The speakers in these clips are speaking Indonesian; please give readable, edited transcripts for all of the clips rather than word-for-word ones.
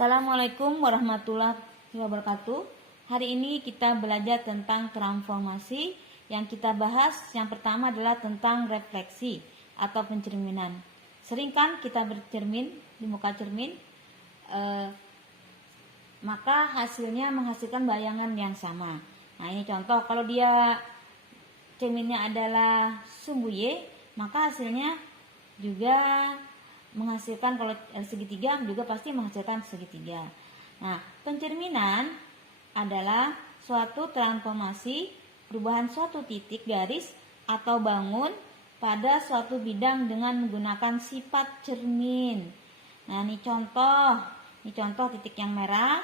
Assalamualaikum warahmatullahi wabarakatuh. Hari ini kita belajar tentang transformasi. Yang kita bahas yang pertama adalah tentang refleksi atau pencerminan. Sering kan kita bercermin di muka cermin, maka hasilnya menghasilkan bayangan yang sama. Nah, ini contoh, kalau dia cerminnya adalah sumbu Y, maka hasilnya juga menghasilkan, kalau segitiga juga pasti menghasilkan segitiga. Nah, pencerminan adalah suatu transformasi perubahan suatu titik garis atau bangun pada suatu bidang dengan menggunakan sifat cermin. Nah, ini contoh titik yang merah.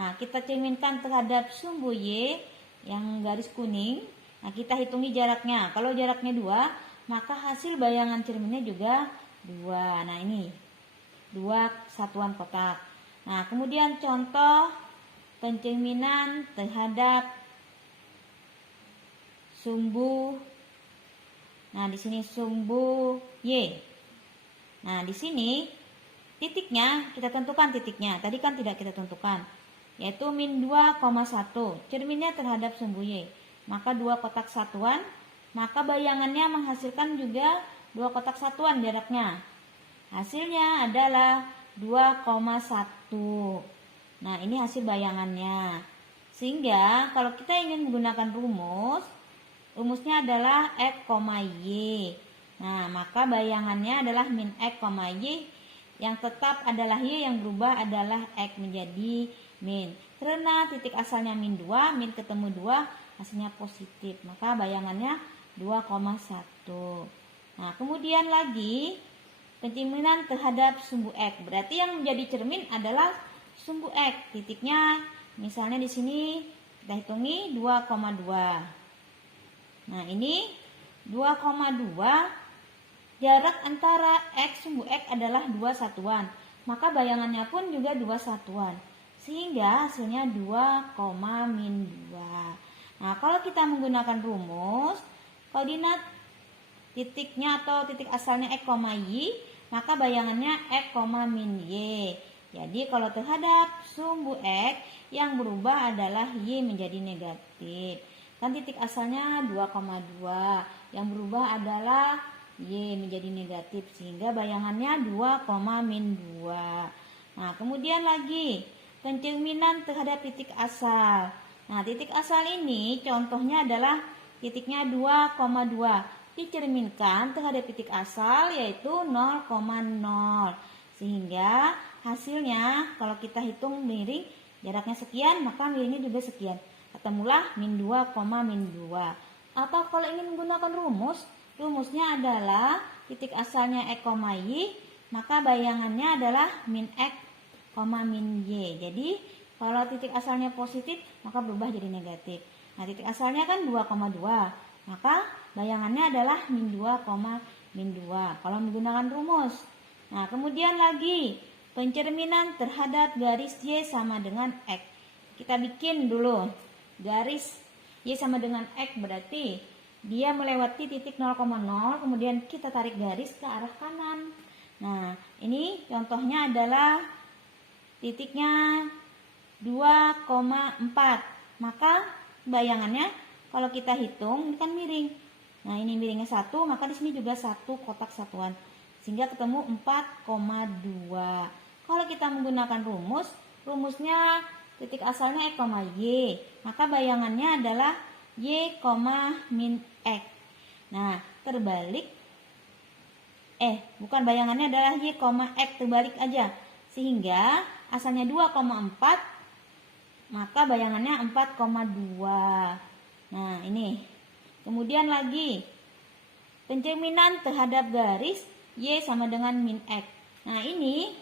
Nah, kita cerminkan terhadap sumbu Y yang garis kuning. Nah, kita hitungi jaraknya. Kalau jaraknya 2, maka hasil bayangan cerminnya juga 2. Nah, ini 2 satuan kotak. Nah, kemudian contoh pencerminan terhadap sumbu. Nah, di sini sumbu Y. Nah, di sini titiknya kita tentukan titiknya. Tadi kan tidak kita tentukan, yaitu min 2,1. Cerminnya terhadap sumbu Y. Maka 2 kotak satuan, maka bayangannya menghasilkan juga 2 kotak satuan jaraknya. Hasilnya adalah 2,1. Nah, ini hasil bayangannya. Sehingga kalau kita ingin menggunakan rumusnya adalah X, Y. Nah, maka bayangannya adalah min X, Y. Yang tetap adalah Y, yang berubah adalah X menjadi min. Karena titik asalnya min 2, min ketemu 2, hasilnya positif. Maka bayangannya 2,1. Nah, kemudian lagi pencerminan terhadap sumbu X. Berarti yang menjadi cermin adalah sumbu X. Titiknya misalnya di sini kita hitungi 2,2. Nah, ini 2,2. Jarak antara X sumbu X adalah 2 satuan. Maka bayangannya pun juga 2 satuan. Sehingga hasilnya 2,-2. Nah, kalau kita menggunakan rumus koordinat titiknya atau titik asalnya X, Y, maka bayangannya X, min Y. Jadi kalau terhadap sumbu X, yang berubah adalah Y menjadi negatif. Kan titik asalnya 2,2, yang berubah adalah Y menjadi negatif, sehingga bayangannya 2, min 2. Nah, kemudian lagi pencerminan terhadap titik asal. Nah, titik asal ini contohnya adalah titiknya 2,2. Dicerminkan terhadap titik asal yaitu 0,0. Sehingga hasilnya kalau kita hitung miring jaraknya sekian, maka miringnya juga sekian. Ketemulah min 2, min 2. Atau kalau ingin menggunakan rumusnya adalah titik asalnya X, Y, maka bayangannya adalah min X, min Y. Jadi kalau titik asalnya positif, maka berubah jadi negatif. Nah, titik asalnya kan 2,2, maka bayangannya adalah min 2, min 2 kalau menggunakan rumus. Nah, kemudian lagi pencerminan terhadap garis Y sama dengan X. Kita bikin dulu garis Y sama dengan X, berarti dia melewati titik 0,0, kemudian kita tarik garis ke arah kanan. Nah, ini contohnya adalah titiknya 2,4. Maka bayangannya kalau kita hitung ini kan miring. Nah, ini miringnya 1, maka di sini juga 1 kotak satuan. Sehingga ketemu 4,2. Kalau kita menggunakan rumusnya titik asalnya X, Y, maka bayangannya adalah Y, min X. Nah, terbalik. Bukan, bayangannya adalah Y, X, terbalik aja. Sehingga asalnya 2,4, maka bayangannya 4,2. Nah, ini. Kemudian lagi pencerminan terhadap garis Y sama dengan min X. Nah, ini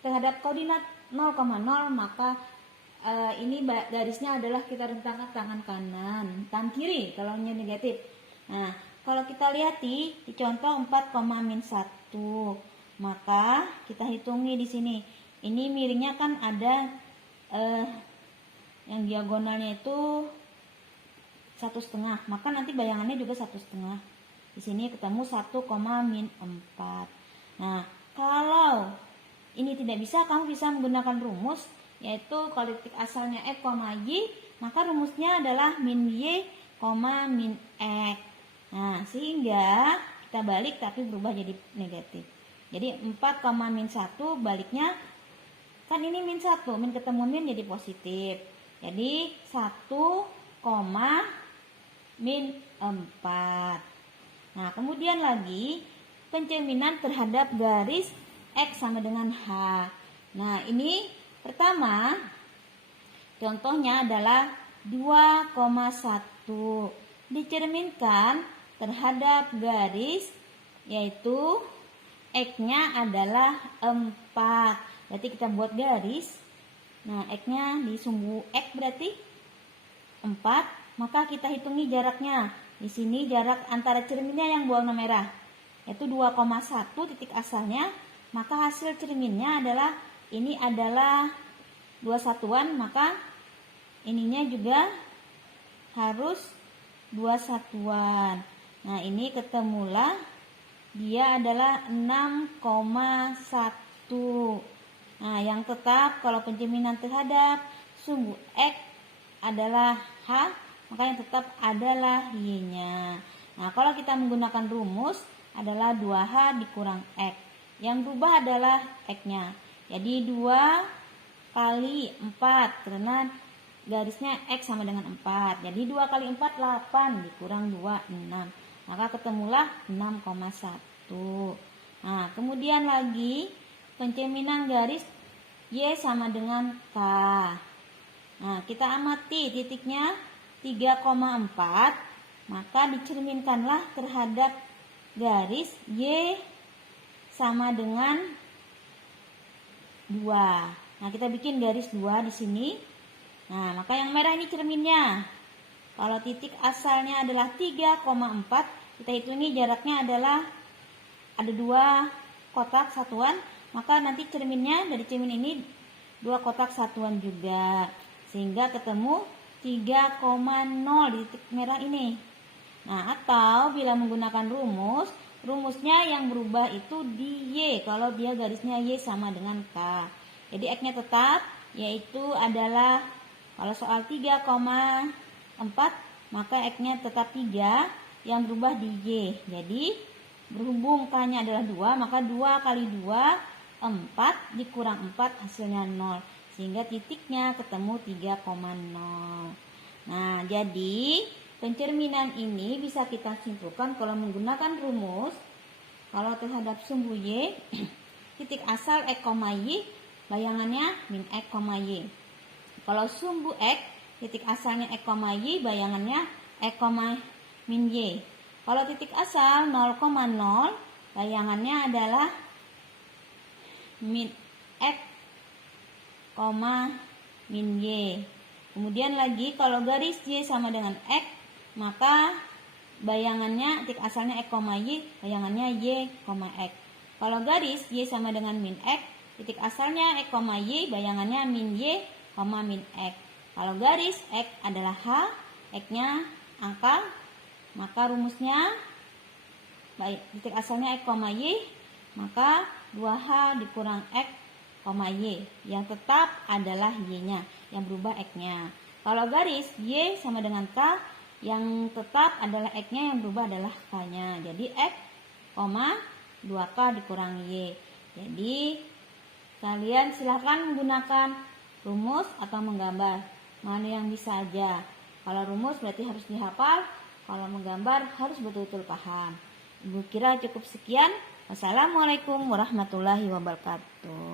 terhadap koordinat 0,0, maka ini garisnya adalah kita rentangkan tangan kanan, tangan kiri kalau ini negatif. Nah, kalau kita lihat di contoh 4, min 1, maka kita hitungi di sini. Ini miringnya kan ada yang diagonalnya itu 1,5, maka nanti bayangannya juga 1,5. Di sini ketemu 1, min 4. Nah, kalau ini tidak bisa, kamu bisa menggunakan rumus, yaitu kalau titik asalnya X, Y, maka rumusnya adalah min Y, min X. Nah, sehingga kita balik tapi berubah jadi negatif. Jadi 4, min 1 baliknya, kan ini min 1, min ketemu min jadi positif. Jadi 1, min 4. Nah, kemudian lagi pencerminan terhadap garis X sama dengan H. Nah, ini pertama contohnya adalah 2,1 dicerminkan terhadap garis, yaitu X-nya adalah 4. Berarti kita buat garis. Nah, X-nya di sumbu X berarti 4, maka kita hitungi jaraknya. Di sini jarak antara cerminnya yang berwarna merah, yaitu 2,1 titik asalnya, maka hasil cerminnya adalah, ini adalah 2 satuan, maka ininya juga harus 2 satuan. Nah, ini ketemulah dia adalah 6,1. Nah, yang tetap kalau pencerminan terhadap sumbu X adalah H, maka yang tetap adalah Y-nya. Nah, kalau kita menggunakan rumus adalah 2H dikurang X. Yang berubah adalah X-nya. Jadi 2 kali 4, karena garisnya X sama dengan 4. Jadi 2 kali 4, 8, dikurang 2, 6. Maka ketemulah 6,1. Nah, kemudian lagi pencerminan garis Y sama dengan K. Nah, kita amati titiknya 3,4, maka dicerminkanlah terhadap garis Y sama dengan 2. Nah, kita bikin garis 2 di sini. Nah, maka yang merah ini cerminnya. Kalau titik asalnya adalah 3,4, kita hitungi jaraknya adalah ada 2 kotak satuan, maka nanti cerminnya dari cermin ini 2 kotak satuan juga. Sehingga ketemu 3,0 di titik merah ini. Nah, atau bila menggunakan rumusnya yang berubah itu di Y, kalau dia garisnya Y sama dengan K. Jadi X-nya tetap, yaitu adalah, kalau soal 3,4, maka X-nya tetap 3, yang berubah di Y. Jadi berhubung K-nya adalah 2, maka 2 kali 2, 4, dikurang 4 hasilnya 0. Sehingga titiknya ketemu 3,0. Nah, jadi pencerminan ini bisa kita simpulkan kalau menggunakan rumus. Kalau terhadap sumbu Y, titik asal X, Y, bayangannya min X, Y. Kalau sumbu X, titik asalnya X, Y, bayangannya X, min Y. Kalau titik asal 0,0, bayangannya adalah min X, min Y. Kemudian lagi kalau garis Y sama dengan X, maka bayangannya titik asalnya X, Y, bayangannya Y, X. Kalau garis Y sama dengan min X, titik asalnya X, Y, bayangannya min Y, min X. Kalau garis X adalah H, X-nya angka, maka rumusnya titik asalnya X, Y, maka 2H dikurang X, Y. Yang tetap adalah Y-nya, yang berubah X-nya. Kalau garis Y sama dengan K, yang tetap adalah X-nya, yang berubah adalah K-nya. Jadi X, 2K dikurang Y. Jadi kalian silahkan menggunakan rumus atau menggambar, mana yang bisa aja. Kalau rumus berarti harus dihafal, kalau menggambar harus betul-betul paham. Ibu kira cukup sekian. Wassalamualaikum warahmatullahi wabarakatuh.